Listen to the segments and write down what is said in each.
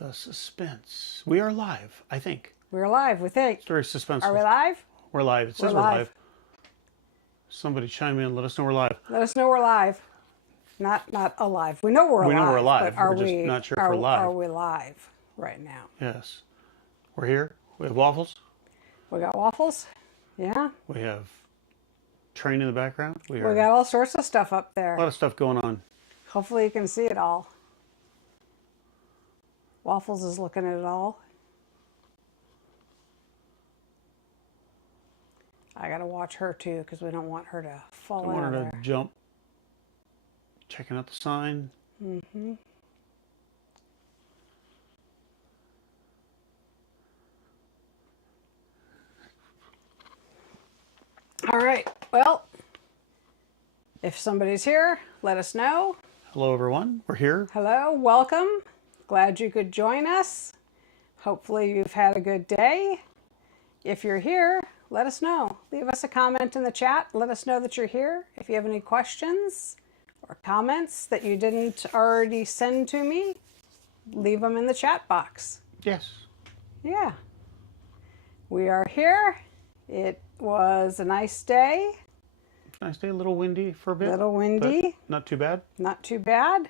The suspense. We are live, I think. We're live, we think. It's very suspenseful. Are we live? We're live. It says we're live. Somebody chime in. Let us know we're live. Let us know we're live. Not alive. We know we're alive. We know we're alive. But We're just not sure if we're live. Are we live right now? Yes. We're here. We have waffles. We got waffles. Yeah. We have train in the background. We got all sorts of stuff up there. A lot of stuff going on. Hopefully you can see it all. Waffles is looking at it all. I gotta watch her too because we don't want her to fall I out want of her there. to jump. Checking out the sign. Mm-hmm. All right. Well, if somebody's here, let us know. Hello, everyone. We're here. Hello. Welcome. Glad you could join us. Hopefully you've had a good day. If you're here, let us know. Leave us a comment in the chat. Let us know that you're here. If you have any questions or comments that you didn't already send to me, leave them in the chat box. Yes. Yeah. We are here. It was a nice day. Nice day. A little windy for a bit. A little windy. Not too bad. Not too bad.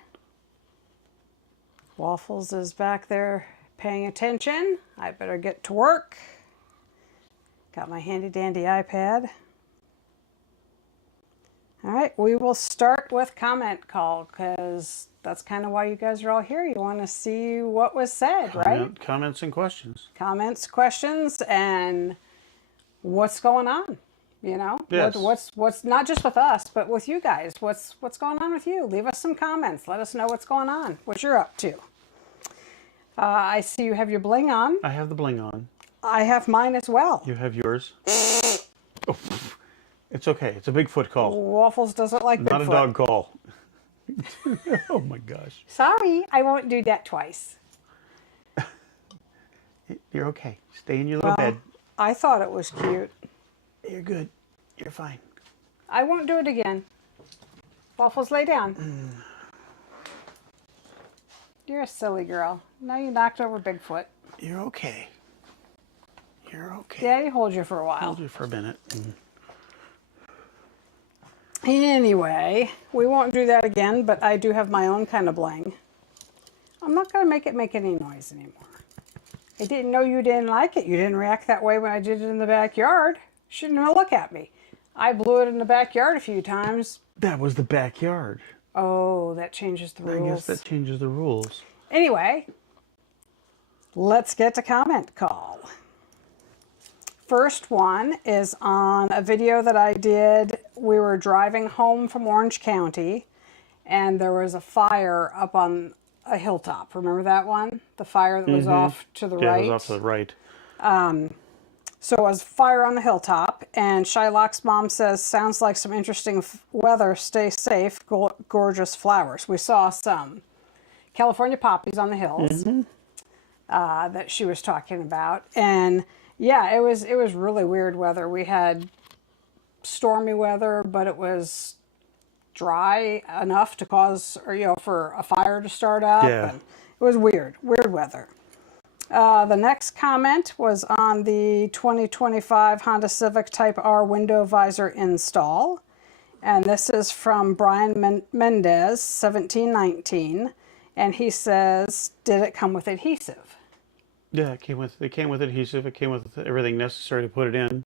Waffles is back there paying attention. I better get to work. Got my handy dandy iPad. All right, we will start with comment call because that's kind of why you guys are all here. You want to see what was said, right? Comments and questions. Comments, questions, and what's going on. You know, yes. what's not just with us, but with you guys. What's going on with you? Leave us some comments. Let us know what's going on, what you're up to. I see you have your bling on. I have the bling on. I have mine as well. You have yours. Oh, it's okay. It's a Bigfoot call. Waffles doesn't like Bigfoot. Not a dog call. Oh my gosh. Sorry, I won't do that twice. You're okay. Stay in your little bed. I thought it was cute. You're good. You're fine. I won't do it again. Waffles, lay down. You're a silly girl. Now you knocked over Bigfoot. You're okay. You're okay. Daddy hold you for a while. Hold you for a minute. Anyway, we won't do that again, but I do have my own kind of bling. I'm not going to make it make any noise anymore. I didn't know you didn't like it. You didn't react that way when I did it in the backyard. Shouldn't even look at me. I blew it in the backyard a few times. That was the backyard. Oh, that changes the rules. I guess that changes the rules. Anyway, let's get to comment call. First one is on a video that I did. We were driving home from Orange County, and there was a fire up on a hilltop. Remember that one? The fire that was off to the right? Yeah, it was off to the right. So it was fire on the hilltop, and Shylock's mom says, sounds like some interesting weather. Stay safe. Gorgeous flowers. We saw some California poppies on the hills that she was talking about. And yeah, it was really weird weather. We had stormy weather, but it was dry enough to cause, for a fire to start up. Yeah. And it was weird weather. The next comment was on the 2025 Honda Civic Type R window visor install. And this is from Brian Mendez, 1719. And he says, did it come with adhesive? Yeah, it came with adhesive. It came with everything necessary to put it in.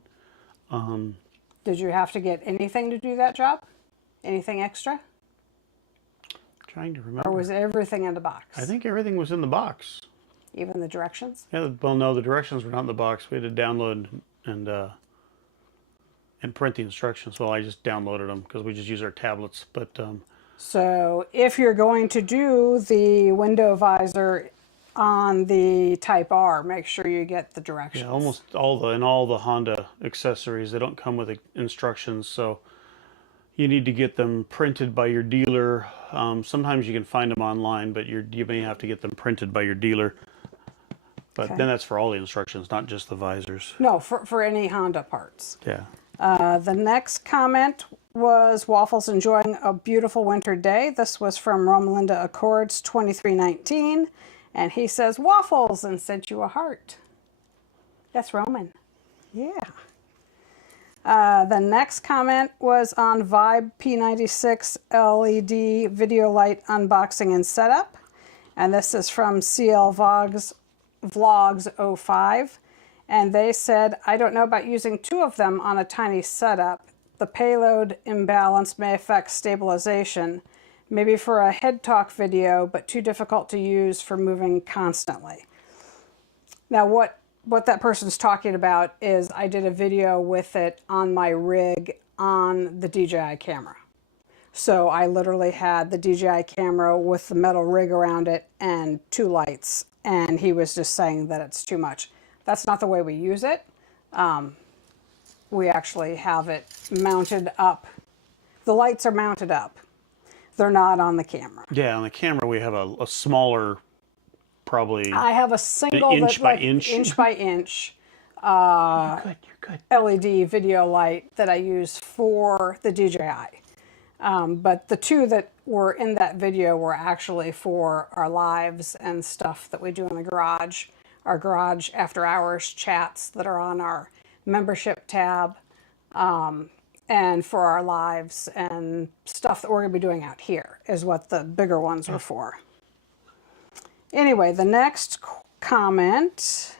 Did you have to get anything to do that job? Anything extra? Trying to remember. Or was everything in the box? I think everything was in the box. Even the directions? Yeah, well, no, the directions were not in the box. We had to download and print the instructions. Well, I just downloaded them because we just use our tablets. But so if you're going to do the window visor on the Type R, make sure you get the directions. yeah, almost all the Honda accessories, they don't come with instructions, so you need to get them printed by your dealer. Sometimes you can find them online, but you may have to get them printed by your dealer. But then that's for all the instructions, not just the visors. No, for any Honda parts. Yeah. The next comment was Waffles enjoying a beautiful winter day. This was from Romalinda Accords 2319. And he says waffles and sent you a heart. That's Roman. Yeah. The next comment was on Vibe P96 LED video light unboxing and setup. And this is from CL Vlogs 05. And they said, I don't know about using 2 of them on a tiny setup. The payload imbalance may affect stabilization. Maybe for a head talk video, but too difficult to use for moving constantly. Now what that person's talking about is I did a video with it on my rig on the DJI camera. So I literally had the DJI camera with the metal rig around it and 2 lights. And he was just saying that it's too much. That's not the way we use it. We actually have it mounted up. The lights are mounted up. They're not on the camera. Yeah, on the camera we have a smaller, probably I have a single inch that, by like, inch. inch by inch You're good. LED video light that I use for the DJI. But the 2 that were in that video were actually for our lives and stuff that we do in the garage, our garage after hours chats that are on our membership tab, and for our lives and stuff that we're going to be doing out here is what the bigger ones were for. Anyway, the next comment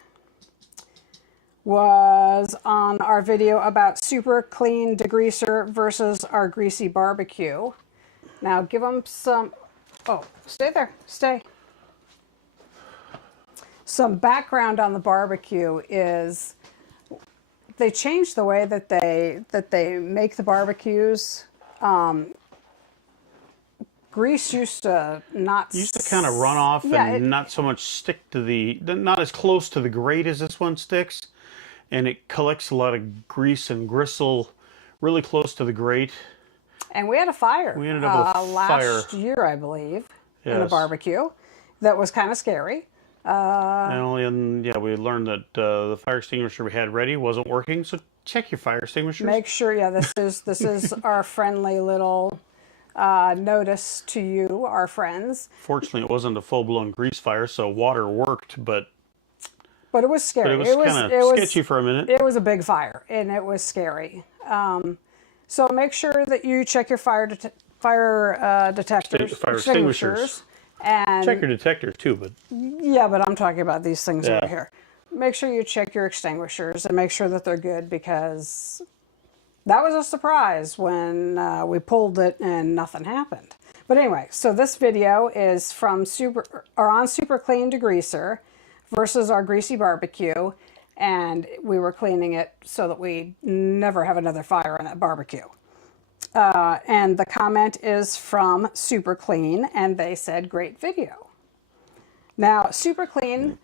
was on our video about super clean degreaser versus our greasy barbecue. Now give them some, oh, stay there, stay. Some background on the barbecue is they changed the way that they make the barbecues. Grease used to not... Used to kind of run off and not so much stick to not as close to the grate as this one sticks. And it collects a lot of grease and gristle really close to the grate. And we had a fire. We ended up with last year, I believe, in a Yes. barbecue. That was kind of scary. And we learned that the fire extinguisher we had ready wasn't working. So check your fire extinguishers. Make sure, yeah, this is our friendly little notice to you, our friends. Fortunately, it wasn't a full-blown grease fire, so water worked, but it was scary. it was kind of sketchy for a minute. It was a big fire, and it was scary. So make sure that you check your fire detectors, Fire extinguishers. And Check your detectors too, but yeah, but I'm talking about these things Yeah. over here. Make sure you check your extinguishers and make sure that they're good, because that was a surprise when we pulled it and nothing happened. But anyway, so this video is from on Super Clean Degreaser versus our greasy barbecue, and we were cleaning it so that we never have another fire in that barbecue. And the comment is from Super Clean, and they said, great video. Now, Super Clean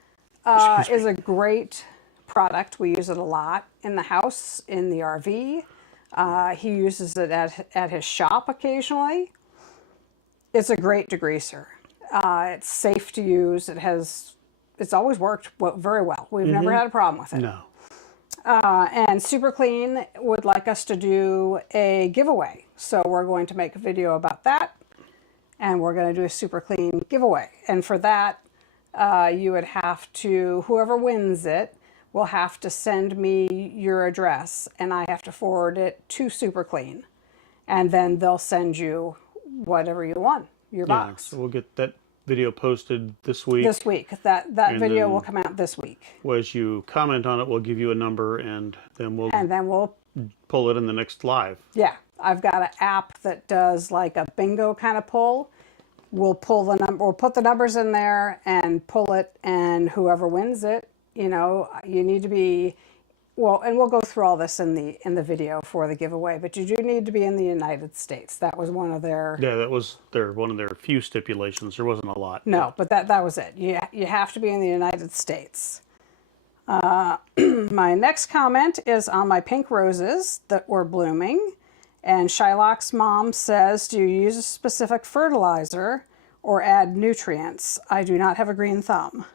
is a great product. We use it a lot in the house, in the RV. He uses it at his shop occasionally. It's a great degreaser. It's safe to use. It's always worked very well. We've never had a problem with it. no. And Super Clean would like us to do a giveaway. So we're going to make a video about that. And we're going to do a Super Clean giveaway. And for that, you would have to, whoever wins it, will have to send me your address. And I have to forward it to Super Clean. And then they'll send you whatever you won, your box. So we'll get that video posted this week. This week. That video then will come out this week. As you comment on it, we'll give you a number, and then we'll pull it in the next live. Yeah, I've got an app that does like a bingo kind of pull. We'll pull the number, we'll put the numbers in there and pull it, and whoever wins it, you need to be, and we'll go through all this in the video for the giveaway, but you do need to be in the United States. That was one of their... Yeah, that was one of their few stipulations. There wasn't a lot. No, but that was it. You have to be in the United States. My next comment is on my pink roses that were blooming. And Shylock's mom says, do you use a specific fertilizer or add nutrients? I do not have a green thumb.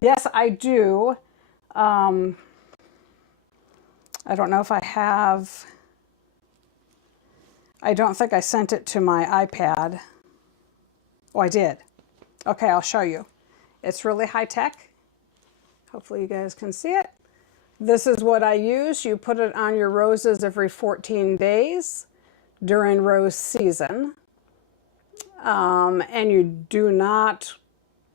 Yes, I do. I don't know if I have... I don't think I sent it to my iPad. Oh, I did. Okay, I'll show you. It's really high tech. Hopefully you guys can see it. This is what I use. You put it on your roses every 14 days during rose season. And you do not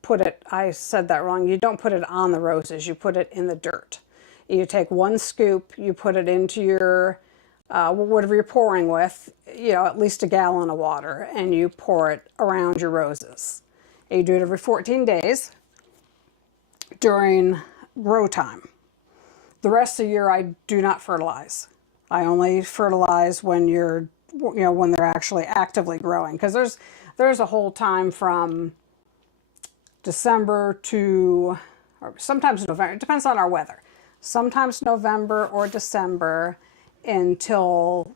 put it, I said that wrong, you don't put it on the roses, you put it in the dirt. You take 1 scoop, you put it into your, whatever you're pouring with, at least a gallon of water, and you pour it around your roses. And you do it every 14 days during grow time. The rest of the year I do not fertilize. I only fertilize when when they're actually actively growing, because there's a whole time from December to, or sometimes November, it depends on our weather. Sometimes November or December until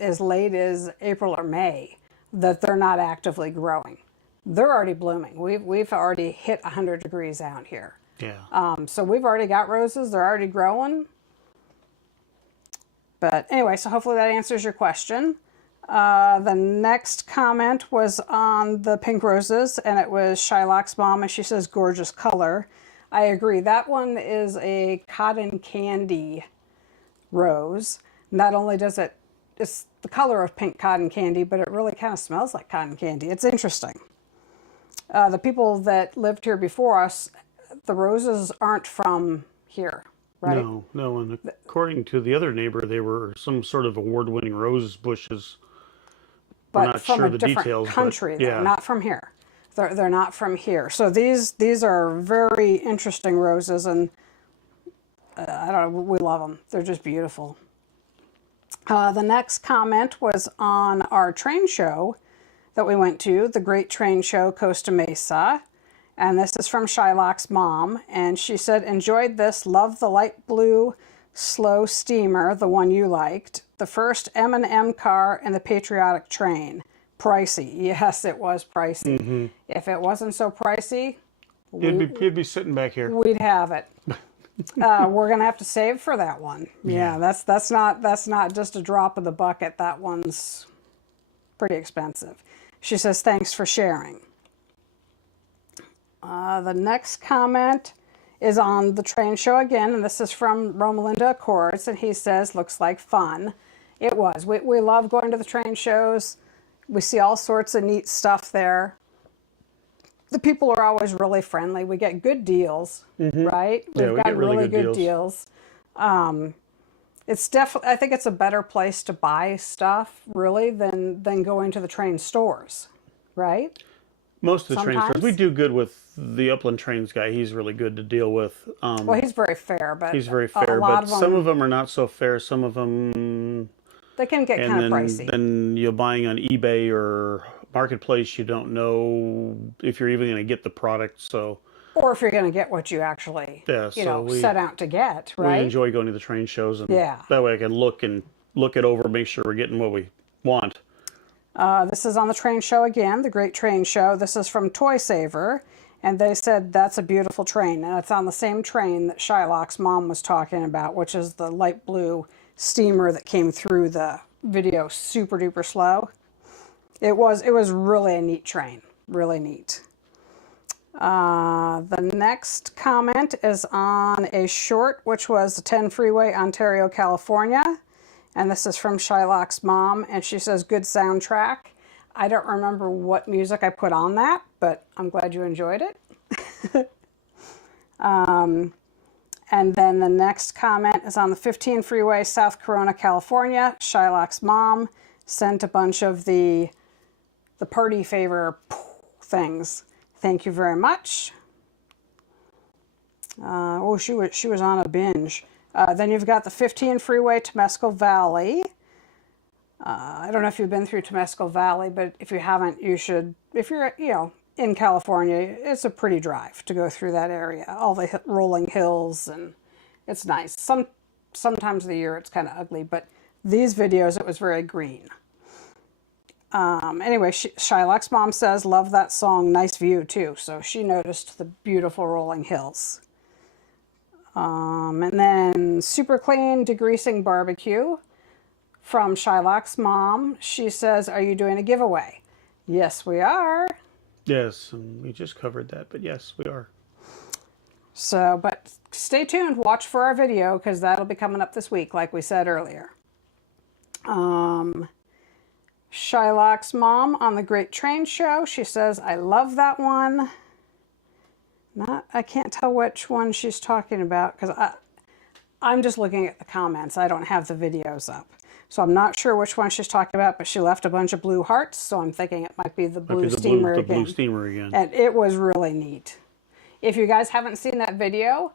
as late as April or May that they're not actively growing. They're already blooming. We've already hit 100 degrees out here. Yeah. So we've already got roses. They're already growing. But anyway, so hopefully that answers your question. The next comment was on the pink roses, and it was Shylock's mom, and she says, gorgeous color. I agree. That one is a cotton candy rose. Not only does it's the color of pink cotton candy, but it really kind of smells like cotton candy. It's interesting. The people that lived here before us, the roses aren't from here, right? No, and according to the other neighbor, they were some sort of award-winning rose bushes. But not from sure a the different details, country, but, yeah. though, not from here. They're not from here. So these are very interesting roses, and I don't know, we love them. They're just beautiful. The next comment was on our train show that we went to, the Great Train Show Costa Mesa. And this is from Shylock's mom. And she said, enjoyed this, love the light blue slow steamer, the one you liked. The first M&M car and the patriotic train. Pricey. Yes, it was pricey. Mm-hmm. If it wasn't so pricey, you'd be sitting back here. We'd have it. We're gonna have to save for that one. Yeah, that's not just a drop of the bucket. That one's pretty expensive. She says, thanks for sharing. The next comment is on the train show again, and this is from Romalinda Accords, and he says, looks like fun. It was. We love going to the train shows. We see all sorts of neat stuff there. The people are always really friendly. We get good deals, right? Yeah, We've we got get really good deals. It's definitely, I think it's a better place to buy stuff, really, than going to the train stores, right? Most of the train Sometimes. stores. We do good with the Upland Trains guy. He's really good to deal with. Well, he's very fair, but He's very a fair, lot but of them, some of them are not so fair. Some of them, they can get kind of pricey. Then you're buying on eBay or Marketplace. You don't know if you're even going to get the product. So, or if you're going to get what you actually, set out to get, right? We enjoy going to the train shows, and Yeah. that way I can look it over, make sure we're getting what we want. This is on the train show again, the Great Train Show. This is from Toy Saver, and they said that's a beautiful train, and it's on the same train that Shylock's mom was talking about, which is the light blue steamer that came through the video super duper slow. It was really a neat train, really neat. The next comment is on a short, which was the 10 Freeway, Ontario, California. And this is from Shylock's mom, and she says, good soundtrack. I don't remember what music I put on that, but I'm glad you enjoyed it. And then the next comment is on the 15 Freeway, South Corona, California. Shylock's mom sent a bunch of the party favor things. Thank you very much. She was on a binge. Then you've got the 15 Freeway, Temescal Valley. I don't know if you've been through Temescal Valley, but if you haven't, you should. If you're, in California, it's a pretty drive to go through that area. All the rolling hills, and it's nice. Sometimes of the year it's kind of ugly, but these videos, it was very green. Anyway, Shylock's mom says, love that song, nice view too. So she noticed the beautiful rolling hills. And then Super Clean Degreasing Barbecue from Shylock's mom. She says, are you doing a giveaway? Yes, we are. Yes, and we just covered that, but yes, we are. So, but stay tuned. Watch for our video because that'll be coming up this week, like we said earlier. Shylock's mom on the Great Train Show. She says, I love that one. I can't tell which one she's talking about because I'm just looking at the comments. I don't have the videos up. So I'm not sure which one she's talking about, but she left a bunch of blue hearts, so I'm thinking it might be the blue steamer again. The blue steamer again. And it was really neat. If you guys haven't seen that video,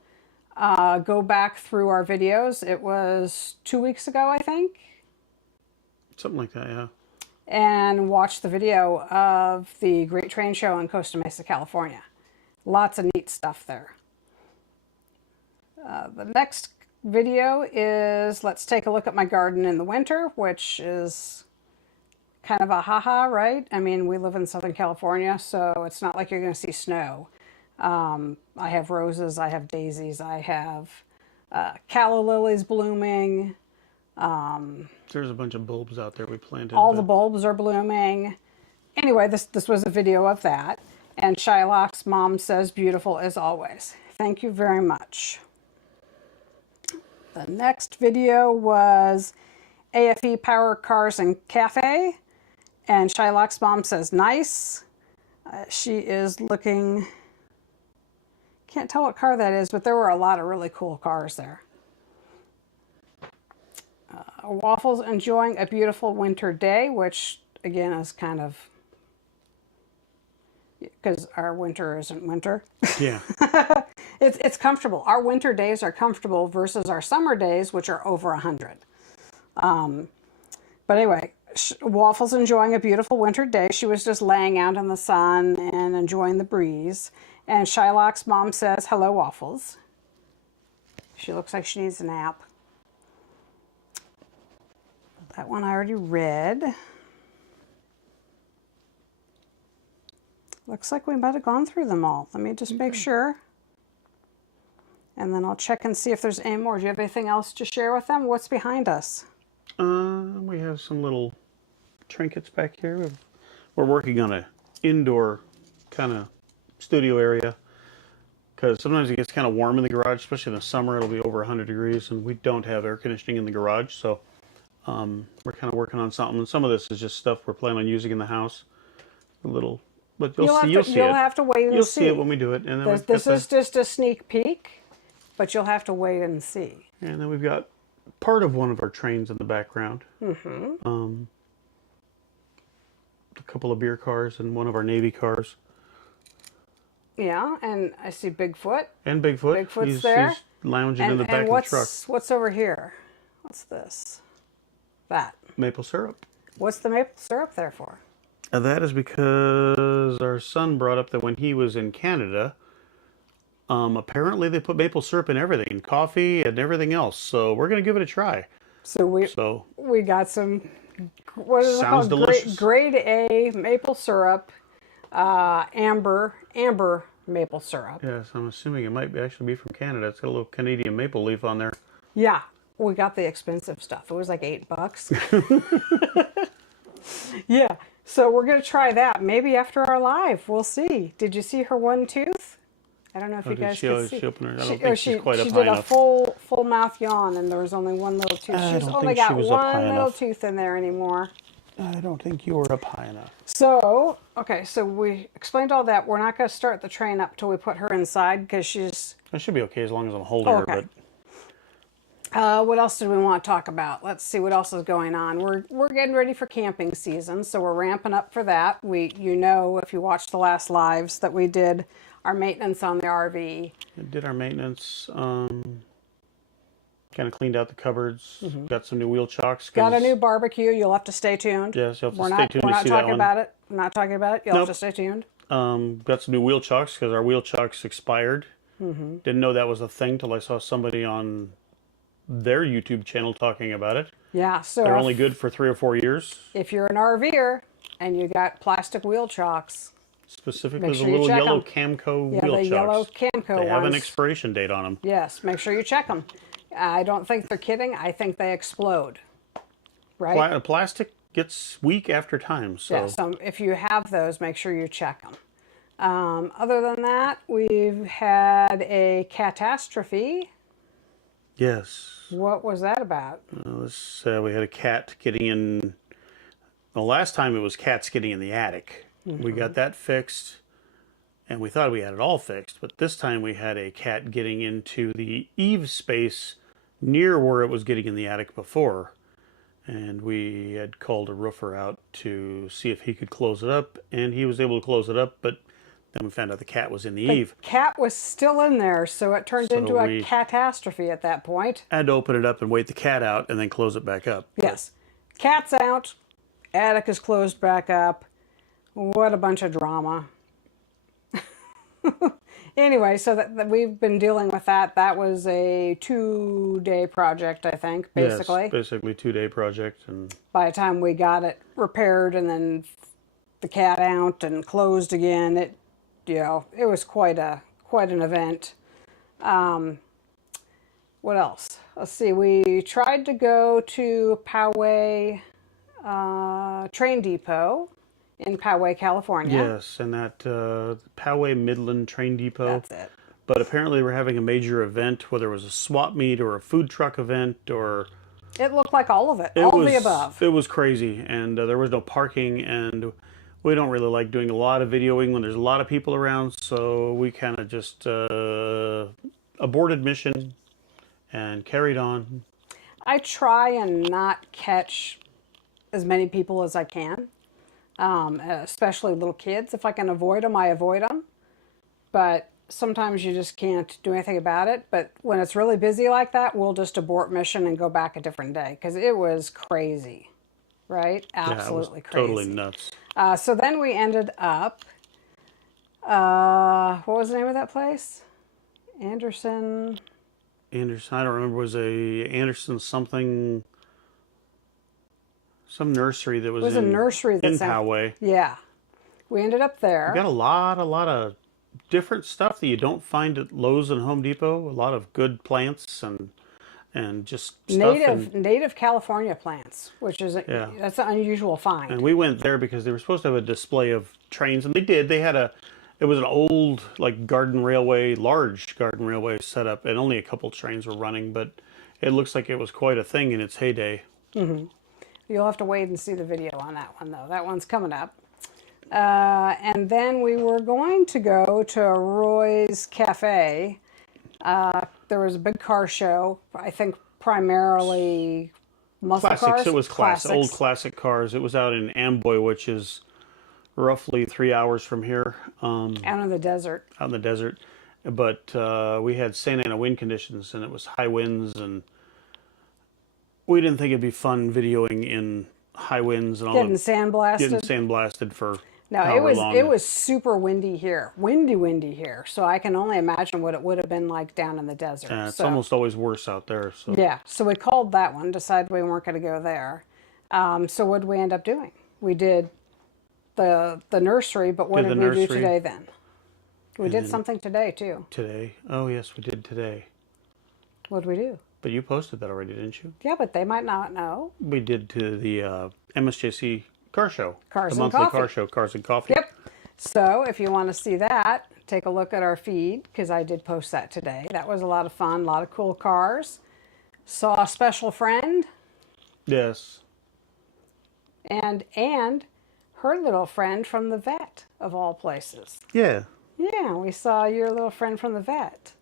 go back through our videos. It was 2 weeks ago, I think. Something like that, yeah. And watch the video of the Great Train Show in Costa Mesa, California. Lots of neat stuff there. The next video is let's take a look at my garden in the winter, which is kind of a haha, right? I mean, we live in Southern California, so it's not like you're going to see snow. I have roses, I have daisies, I have calla lilies blooming. There's a bunch of bulbs out there we planted. All the bulbs are blooming. Anyway, this was a video of that. And Shylock's mom says, beautiful as always. Thank you very much. The next video was AFE Power Cars and Cafe. And Shylock's mom says, nice. She is looking, can't tell what car that is, but there were a lot of really cool cars there. Waffles enjoying a beautiful winter day, which again is kind of, because our winter isn't winter. Yeah. It's comfortable. Our winter days are comfortable versus our summer days, which are over 100. But anyway, Waffles enjoying a beautiful winter day. She was just laying out in the sun and enjoying the breeze. And Shylock's mom says, hello, Waffles. She looks like she needs a nap. That one I already read. Looks like we might have gone through them all. Let me just make sure. And then I'll check and see if there's any more. Do you have anything else to share with them? What's behind us? We have some little trinkets back here. We're working on an indoor kind of studio area because sometimes it gets kind of warm in the garage, especially in the summer. It'll be over 100 degrees, and we don't have air conditioning in the garage, so we're kind of working on something. And some of this is just stuff we're planning on using in the house. A little, but you'll see it. You'll have to wait and see. You'll see it when we do it. And then this is just a sneak peek, but you'll have to wait and see. And then we've got part of one of our trains in the background. Mm-hmm. A couple of beer cars and one of our Navy cars. Yeah, and I see Bigfoot. And Bigfoot. Bigfoot's there. He's lounging in the back of the truck. What's over here? What's this? That. Maple syrup. What's the maple syrup there for? That is because our son brought up that when he was in Canada, apparently they put maple syrup in everything, in coffee and everything else. So we're going to give it a try. So we got some, what is it called? Delicious. Grade A maple syrup, amber maple syrup. Yes, I'm assuming it might actually be from Canada. It's got a little Canadian maple leaf on there. Yeah, we got the expensive stuff. It was like $8. Yeah, so we're going to try that. Maybe after our live, we'll see. Did you see her one tooth? I don't know if you guys could see. She opened her? I don't think she's quite up high enough. She did a full mouth yawn, and there was only one little tooth. She's only got one little tooth in there anymore. I don't think you were up high enough. So, okay, so we explained all that. We're not going to start the train up till we put her inside because she's... That should be okay as long as I'm holding her. But what else did we want to talk about? Let's see what else is going on. We're getting ready for camping season, so we're ramping up for that. You know, if you watched the last lives, that we did our maintenance on the RV. We did our maintenance. Kind of cleaned out the cupboards. Got some new wheel chocks. Got a new barbecue. You'll have to stay tuned. Yes, you'll have to stay tuned to see that one. We're not talking about it. I'm not talking about it. You'll have to stay tuned. Got some new wheel chocks because our wheel chocks expired. Didn't know that was a thing till I saw somebody on their YouTube channel talking about it. Yeah, so they're only good for 3 or 4 years. If you're an RVer and you got plastic wheel chocks, specifically the little yellow Camco wheel chocks. The yellow Camco They have an expiration date on them. Yes, make sure you check them. I don't think they're kidding. I think they explode. Right? Plastic gets weak after time. So. Yeah, so if you have those, make sure you check them. Other than that, we've had a catastrophe. Yes. What was that about? We had a cat getting in. The last time it was cats getting in the attic. We got that fixed, and we thought we had it all fixed. But this time we had a cat getting into the eave space near where it was getting in the attic before. And we had called a roofer out to see if he could close it up, and he was able to close it up, but then we found out the cat was in the eave. Cat was still in there, so it turned into a catastrophe at that point. Had to open it up and wait the cat out and then close it back up. Yes. Cat's out, attic is closed back up. What a bunch of drama. Anyway, so that we've been dealing with that. That was a 2-day project, I think, basically. Yes, basically 2-day project. And by the time we got it repaired and then the cat out and closed again, it was quite an event. What else? Let's see. We tried to go to Poway Train Depot in Poway, California. Yes, and that Poway Midland Train Depot. That's it. But apparently we're having a major event, whether it was a swap meet or a food truck event or... It looked like all of it. All of the above. It was crazy, and there was no parking, and we don't really like doing a lot of videoing when there's a lot of people around, so we kind of just aborted mission and carried on. I try and not catch as many people as I can. Especially little kids. If I can avoid them, I avoid them. But sometimes you just can't do anything about it. But when it's really busy like that, we'll just abort mission and go back a different day. Because it was crazy, right? Absolutely crazy. Totally nuts. So then we ended up, what was the name of that place? Anderson, I don't remember. It was a Anderson something... Some nursery that was, a nursery in Poway. Yeah. We ended up there. We got a lot of different stuff that you don't find at Lowe's and Home Depot. A lot of good plants and just stuff. Native California plants, which is that's an unusual find. And we went there because they were supposed to have a display of trains, and they did. They had it was an old large garden railway set up, and only a couple trains were running, but it looks like it was quite a thing in its heyday. Mm-hmm. You'll have to wait and see the video on that one, though. That one's coming up. And then we were going to go to Roy's Cafe. There was a big car show, I think primarily muscle cars. It was old classic cars. It was out in Amboy, which is roughly 3 hours from here. Out in the desert. Out in the desert. But we had Santa Ana wind conditions, and it was high winds, and we didn't think it'd be fun videoing in high winds and all. Getting sandblasted for long. It was super windy here. Windy here. So I can only imagine what it would have been like down in the desert. It's almost always worse out there. So. Yeah. So we called that one, decided we weren't going to go there. So what did we end up doing? We did the nursery, but what did we do today then? We did something today too. Today? Oh yes, we did today. What did we do? But you posted that already, didn't you? Yeah, but they might not know. We did to the MSJC car show. Cars and Coffee. The monthly car show, Cars and Coffee. Yep. So if you want to see that, take a look at our feed, because I did post that today. That was a lot of fun, a lot of cool cars. Saw a special friend. Yes. And her little friend from the vet, of all places. Yeah. Yeah, we saw your little friend from the vet.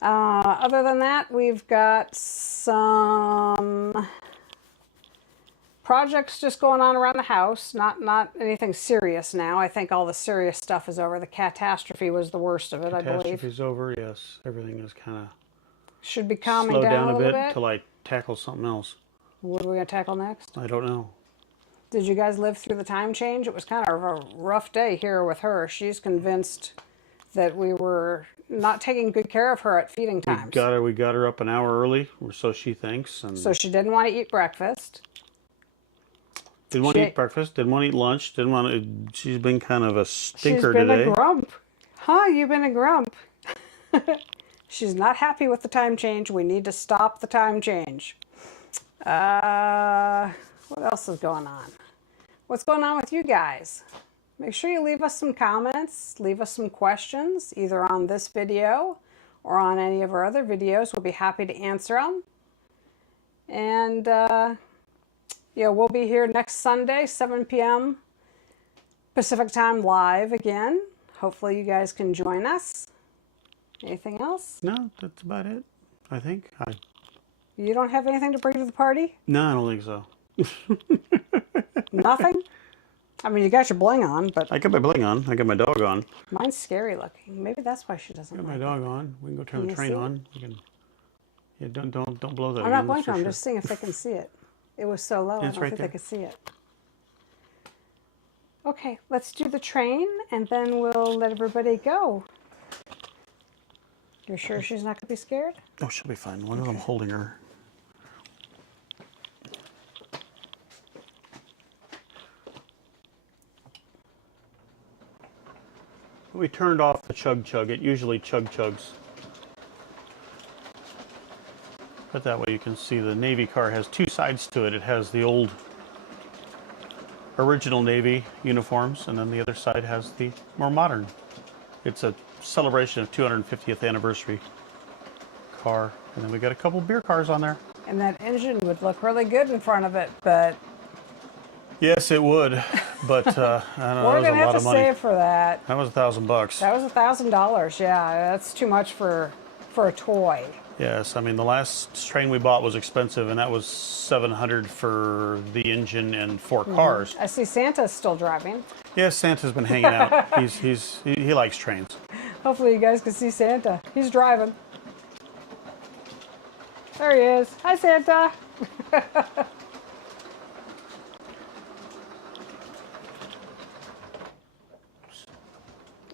Other than that, we've got some projects just going on around the house. Not anything serious now. I think all the serious stuff is over. The catastrophe was the worst of it, I believe. Catastrophe's over, yes. Everything is kind of... Should be calming slow down a little bit until I tackle something else. What are we going to tackle next? I don't know. Did you guys live through the time change? It was kind of a rough day here with her. She's convinced that we were not taking good care of her at feeding times. We got her up an hour early, or so she thinks. And so she didn't want to eat breakfast. Didn't want to eat breakfast. Didn't want to eat lunch. Didn't want to. She's been kind of a stinker today. She's been today. a grump. Huh? You've been a grump. She's not happy with the time change. We need to stop the time change. What else is going on? What's going on with you guys? make sure you leave us some comments, leave us some questions, either on this video or on any of our other videos. We'll be happy to answer them. And yeah, we'll be here next Sunday, 7 p.m. Pacific time live again. Hopefully you guys can join us. Anything else? No, that's about it, I think. You don't have anything to bring to the party? No, I don't think so. Nothing? I mean, you got your bling on, but I got my bling on. I got my dog on. mine's scary looking. Maybe that's why she doesn't I got my like dog on. We can go turn Can the you train see? on. You can. Yeah, don't blow that I'm again. not going that's to. for I'm sure. just seeing if they can see it. It was so low, I It's don't right think there. they could see it. Okay, let's do the train, and then we'll let everybody go. You're sure she's not going to be scared? Oh, she'll be fine. One of them holding her. We turned off the chug chug. It usually chug chugs. But that way you can see the Navy car has two sides to it. It has the old original Navy uniforms, and then the other side has the more modern. It's a celebration of 250th anniversary car. And then we got a couple beer cars on there. And that engine would look really good in front of it, but Yes, it would. But I don't know, we're that was going a to have lot to of money. save for that. That was $1,000. That was $1,000. Yeah, that's too much for a toy. Yes, I mean the last train we bought was expensive, and that was $700 for the engine and 4 cars. I see Santa's still driving. Yes, Santa's been hanging out. He likes trains. Hopefully you guys can see Santa. He's driving. There he is. Hi, Santa.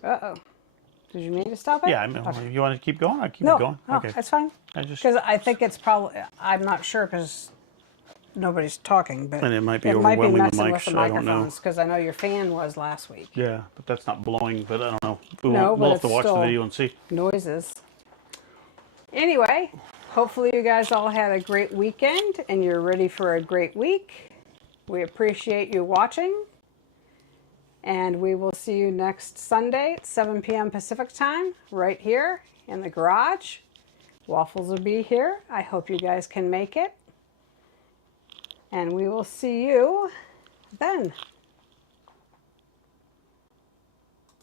Uh-oh. Did you mean to stop it? Yeah, I mean, if you want to keep going, I'll keep No, it going. no, Okay. that's fine. I just Because I think it's probably, I'm not sure because nobody's talking, but And it might be it might be overwhelming the messing with mics, the I don't know. microphones because I know your fan was last week. yeah, but that's not blowing. But I don't know. No, We'll but have to it's watch the still- video and see. Noises. Anyway, hopefully you guys all had a great weekend and you're ready for a great week. We appreciate you watching. And we will see you next Sunday at 7 p.m. Pacific time, right here in the garage. Waffles will be here. I hope you guys can make it. And we will see you then.